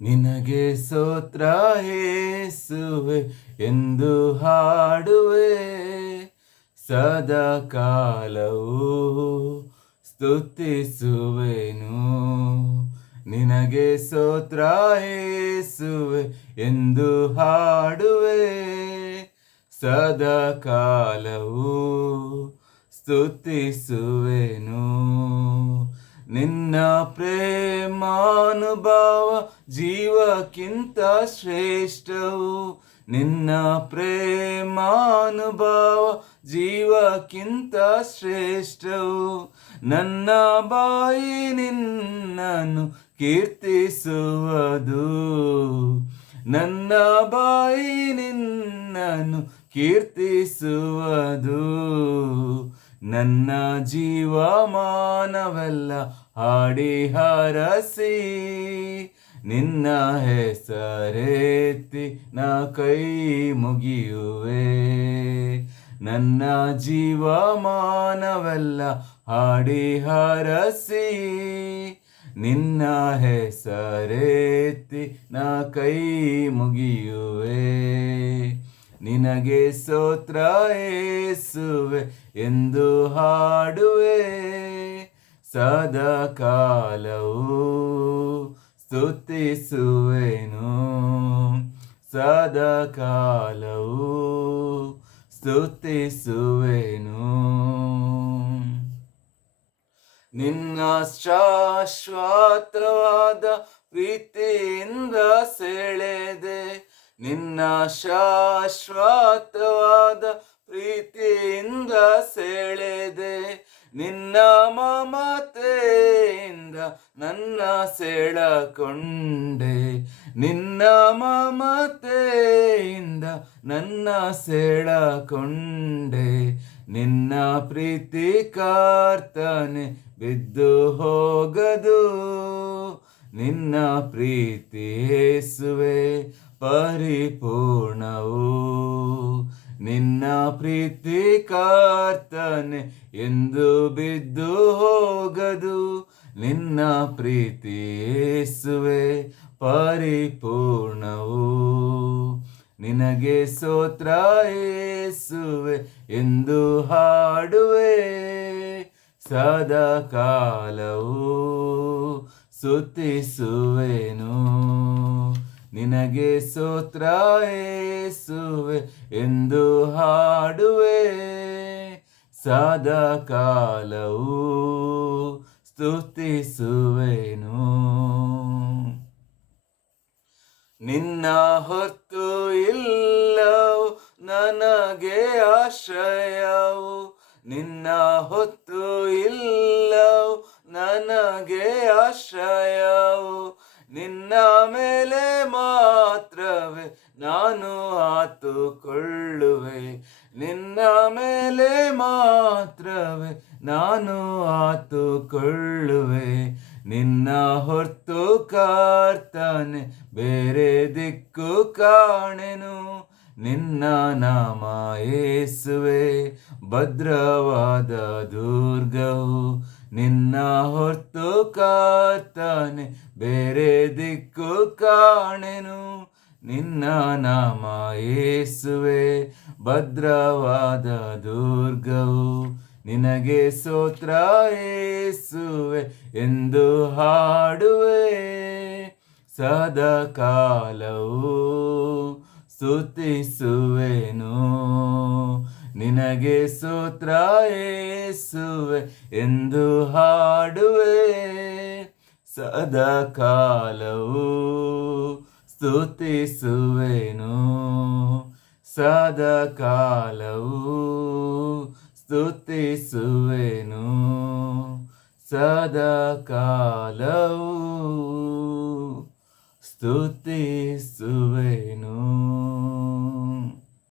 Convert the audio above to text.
ನಿನಗೆ ಸ್ತೋತ್ರ ಯೇಸುವೆ ಎಂದು ಹಾಡುವೆ, ಸದಾ ಕಾಲವೂ ಸ್ತುತಿಸುವೆನು. ನಿನಗೆ ಸ್ತೋತ್ರ ಯೇಸುವೆ ಎಂದು ಹಾಡುವೆ, ಸದಾ ಕಾಲವೂ ಸ್ತುತಿಸುವೆನು. ನಿನ್ನ ಪ್ರೇಮಾನುಭವ ಜೀವಕ್ಕಿಂತ ಶ್ರೇಷ್ಠವು, ನಿನ್ನ ಪ್ರೇಮಾನುಭವ ಜೀವಕ್ಕಿಂತ ಶ್ರೇಷ್ಠವು. ನನ್ನ ಬಾಯಿ ನಿನ್ನನ್ನು ಕೀರ್ತಿಸುವುದು, ನನ್ನ ಬಾಯಿ ನಿನ್ನನ್ನು ಕೀರ್ತಿಸುವುದು. ನನ್ನ ಜೀವಮಾನವೆಲ್ಲ ಹಾಡಿ ಹರಸಿ ನಿನ್ನ ಹೆಸರೆತ್ತಿ ನಾ ಕೈ ಮುಗಿಯುವೆ. ನನ್ನ ಜೀವಮಾನವೆಲ್ಲ ಹಾಡಿ ಹರಸಿ ನಿನ್ನ ಹೆಸರೆತ್ತಿ ನಾ ಕೈ ಮುಗಿಯುವೆ. ನಿನಗೆ ಸ್ತೋತ್ರ ಯೇಸುವೆ ಎಂದು ಹಾಡುವೆ, ಸದಾ ಕಾಲವೂ ಸ್ತುತಿಸುವೆನು, ಸದಾ ಕಾಲವೂ ಸ್ತುತಿಸುವೆನು. ನಿನ್ನ ಶಾಶ್ವತವಾದ ಪ್ರೀತಿಯಿಂದ ಸೆಳೆದೆ, ನಿನ್ನ ಶಾಶ್ವತವಾದ ಪ್ರೀತಿಯಿಂದ ಸೆಳೆದೆ. ನಿನ್ನ ಮಮತೆಯಿಂದ ನನ್ನ ಸೆಳೆಕೊಂಡೆ, ನಿನ್ನ ಮಮತೆಯಿಂದ ನನ್ನ ಸೆಳೆಕೊಂಡೆ. ನಿನ್ನ ಪ್ರೀತಿ ಕರ್ತನೆ ಬಿದ್ದು ಹೋಗದು, ನಿನ್ನ ಪ್ರೀತಿ ಯೇಸುವೆ ಪರಿಪೂರ್ಣವು. ನಿನ್ನ ಪ್ರೀತಿ ಕರ್ತನೆ ಎಂದು ಬಿದ್ದು ಹೋಗದು, ನಿನ್ನ ಪ್ರೀತಿ ಯೇಸುವೆ ಪರಿಪೂರ್ಣವು. ನಿನಗೆ ಸ್ತೋತ್ರ ಯೇಸುವೆ ಎಂದು ಹಾಡುವೆ, ಸದಾ ಕಾಲವೂ ಸ್ತುತಿಸುವೆನು. ನಿನಗೆ ಸ್ತೋತ್ರ ಯೇಸುವೆ ಎಂದು ಹಾಡುವೆ, ಸದಾ ಕಾಲವೂ ಸ್ತುತಿಸುವೆನು. ನಿನ್ನ ಹೊತ್ತು ಇಲ್ಲವು ನನಗೆ ಆಶ್ರಯವು, ನಿನ್ನ ಹೊತ್ತು ಇಲ್ಲವು ನನಗೆ ಆಶ್ರಯವು. ನಿನ್ನ ಮೇಲೆ ಮಾತ್ರವೇ ನಾನು ಆತುಕೊಳ್ಳುವೆ, ನಿನ್ನ ಮೇಲೆ ಮಾತ್ರವೇ ನಾನು ಆತುಕೊಳ್ಳುವೆ. ನಿನ್ನ ಹೊರ್ತು ಕರ್ತನೆ ಬೇರೆ ದಿಕ್ಕು ಕಾಣೆನು, ನಿನ್ನ ನಾಮ ಯೇಸುವೆ ಭದ್ರವಾದ ದುರ್ಗವು. ನಿನ್ನ ಹೊರ್ತು ಕರ್ತನೆ ಬೇರೆ ದಿಕ್ಕು ಕಾಣೆನು, ನಿನ್ನ ನಾಮ ಯೇಸುವೆ ಭದ್ರವಾದ ದುರ್ಗವು. ನಿನಗೆ ಸ್ತೋತ್ರ ಯೇಸುವೆ ಎಂದು ಹಾಡುವೆ, ಸದಾ ಕಾಲವೂ ಸ್ತುತಿಸುವೆನು. ನಿನಗೆ ಸ್ತೋತ್ರ ಯೇಸುವೆ ಎಂದು ಹಾಡುವೆ, ಸದಾ ಕಾಲವೂ ಸ್ತುತಿಸುವೆನು, ಸದಾ ಕಾಲವೂ ಸ್ತುತಿಸುವೆನು, ಸದಾ ಕಾಲವೂ ಸ್ತುತಿಸುವೆನು.